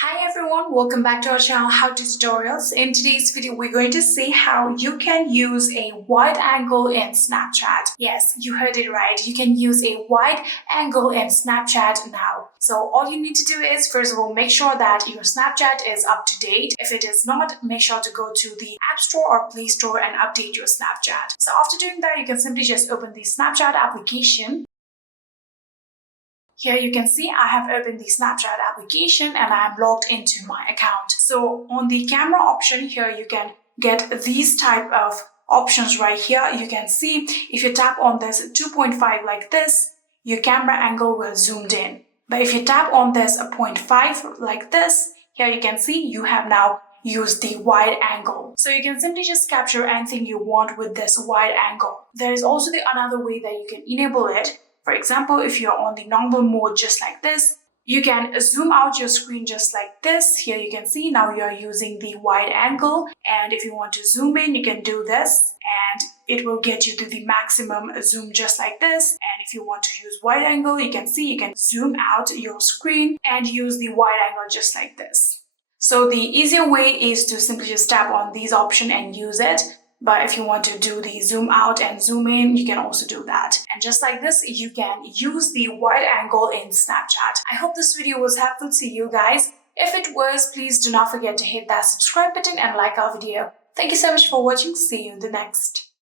Hi everyone, welcome back to our channel How to Tutorials. In today's video, we're going to see how you can use a wide angle in Snapchat. Yes, you heard it right. You can use a wide angle in Snapchat now. So all you need to do is, first of all, make sure that your Snapchat is up to date. If it is not, make sure to go to the App Store or Play Store and update your Snapchat. So after doing that, you can simply just open the Snapchat application. Here you can see I have opened the Snapchat application and I am logged into my account. So on the camera option here, you can get these type of options right here. You can see if you tap on this 2.5 like this, your camera angle will zoomed in. But if you tap on this 0.5 like this, here you can see you have now used the wide angle. So you can simply just capture anything you want with this wide angle. There is also another way that you can enable it. For example, if you're on the normal mode just like this, you can zoom out your screen just like this. Here you can see now you're using the wide angle, and if you want to zoom in, you can do this and it will get you to the maximum zoom just like this. And if you want to use wide angle, you can see you can zoom out your screen and use the wide angle just like this. So the easier way is to simply just tap on these options and use it. But if you want to do the zoom out and zoom in, you can also do that. And just like this, you can use the wide angle in Snapchat. I hope this video was helpful to you guys. If it was, please do not forget to hit that subscribe button and like our video. Thank you so much for watching. See you in the next.